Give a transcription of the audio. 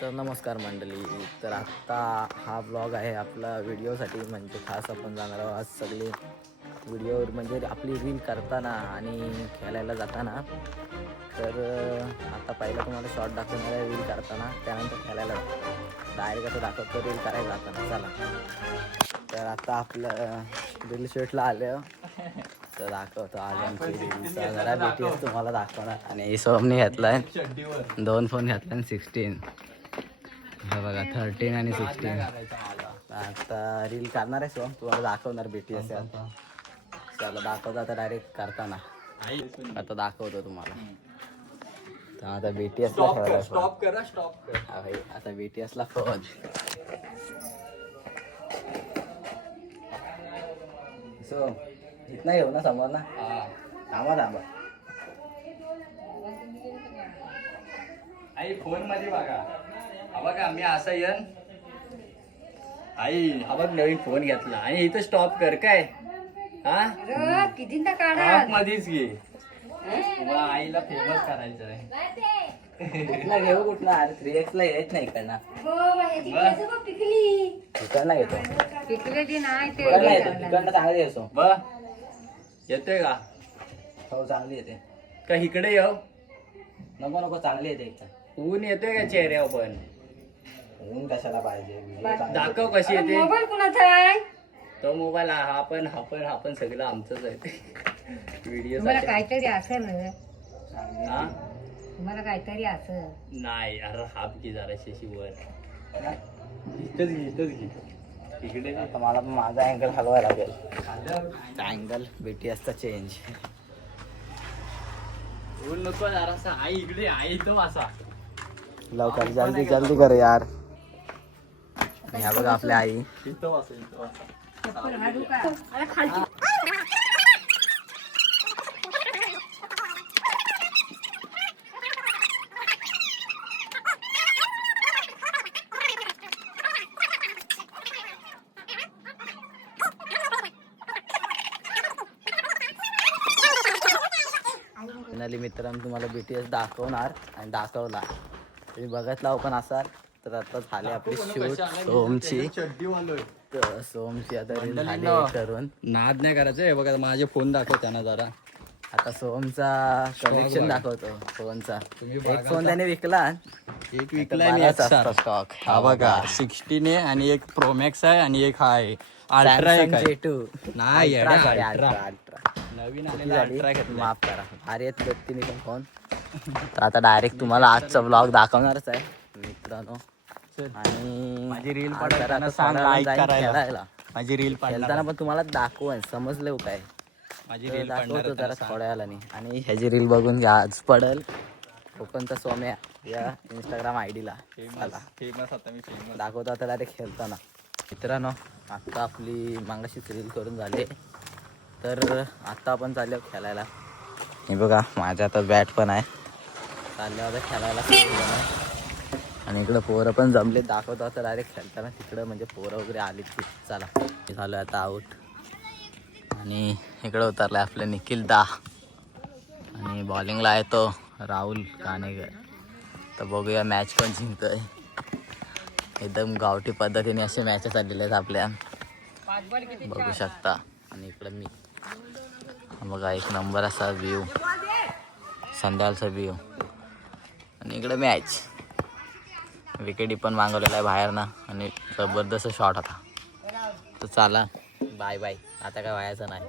तर नमस्कार मंडळी. तर आत्ता हा ब्लॉग आहे आपला व्हिडिओसाठी, म्हणजे खास आपण जाणार आहोत आज सगळे व्हिडिओ, म्हणजे आपली रील करताना आणि खेळायला जाताना. तर आता पहिला तुम्हाला शॉर्ट दाखवणार आहे रील करताना, त्यानंतर खेळायला डायरेक्ट असं दाखवतो रील करायला जाताना. चला, तर आता आपलं रील शूटला आलं तर दाखवतो आज आमची रीलचा जरा BTS तुम्हाला दाखवणार. आणि सोमने घेतलाय 2 फोन घेतला 16, हा बघा 13 आणि 16. आता रील करणार आहे सोम, तुम्हाला दाखवणार BTS. चला दाखवतो आता डायरेक्ट करताना, आता दाखवतो तुम्हाला. तर आता BTS ला ठेवायला स्टॉप कर. आता BTS ला फोन. सो इथं येऊ ना समोर ना, थांबा. आई फोन मध्ये बघा, हा बघा मी असं येन. आई हा बघ नवीन फोन घेतला आणि इथं स्टॉप कर काय. हा किती काढा ऍप मध्येच घे, तुला आईला फेमस करायचं आहे. कुठला घेऊ कुठला? अरे 3X ला येत नाही इकडनं, पिकली इकडनं येतो, पिकलेली नाही ते इकडनं येतो, इकडनं चांगली येतो. ब येतोय का? हो चांगली येते. का इकडे येऊ? नको चांगली येते इकडं. ऊन येतोय का चेहऱ्यावर? पण ऊन कशाला पाहिजे, दाखव कशी येते. मोबाईल कुणाचा आहे? तो मोबाईल आपण सगळं आमचंच आहे. व्हिडिओ तुम्हाला काहीतरी असेल ना, हा तुम्हाला काहीतरी असेल. नाही अरे हाप घे जरा वर. इथंच घे इकडे. आता मला पण माझा अँगल हलवायला लागेल. अँगल BTSचा चेंज. ऊन नको जरासा. आई इकडे, आई इथं वासा. लवकर जल्दी कर यार. ह्या बघा आपल्या आई. इथं वासा. चप्पल घालू का? अरे खालची. फायनली मित्रांनो तुम्हाला BTS दाखवणार आणि दाखवला. तुम्ही बघत लाव पण असाल. तर आता झाली आपली शूट सोमची. तर सोमची आता रील झाली करून. नाद नाही करायचं. हे बघा माझे फोन दाखव त्यांना जरा. आता सोमचा कलेक्शन दाखवतो फोनचा. तुम्ही एक फोन त्याने विकला, एक विकलाय स्टॉक. हा बघा 16 आहे आणि एक प्रो मॅक्स आहे आणि एक हा आहे अल्ट्रा. एक आहे. J2 नाही अल्ट्रा नवीन कुठली आलेला झाली? अल्ट्रा घेतला. माफ करा, भारी आहेत व्यक्तीने पण फोन. तर आता डायरेक्ट तुम्हाला आजचा ब्लॉग दाखवणारच आहे मित्रांनो. आणि माझी रील आज पडताना जरा आता सांग, थोड्या like वेळानं करायला. खेळायला. माझी रील खेळताना पण तुम्हाला दाखवून समजलं काय. माझी तर रील दाखवतो जरा थोड्या वेळाने. आणि ह्याची रील बघून आज पडल कोकणचा सोम्या या Instagram ID ला. फेमस आता मी फेमस दाखवतो आता डायरेक्ट खेळताना. मित्रांनो आत्ता आपली मागाशीच रील करून झाले. तर आत्ता आपण चाललो खेळायला. हे बघा माझ्या आता बॅट पण आहे. चाललो आता खेळायला आणि इकडं पोरं पण जमले. दाखवतो आता डायरेक्ट खेळताना तिकडं, म्हणजे पोरं वगैरे आली की. चला झालं आता आऊट. आणि इकडं उतरलं आहे आपलं निखिल दा. आणि बॉलिंगला आहे तो राहुल कानेकर. तर बघूया मॅच पण जिंकतोय. एकदम गावठी पद्धतीने असे मॅचेस चाललेले आहेत आपल्या, बघू शकता. आणि इकडं मी बघा एक नंबर असा व्ह्यू, संध्याकाळचा व्ह्यू. आणि इकडं मॅच. विकेटी पण मागवलेला आहे बाहेर ना, आणि जबरदस्त शॉट होता. तर चला बाय आता काय व्हायचं नाही.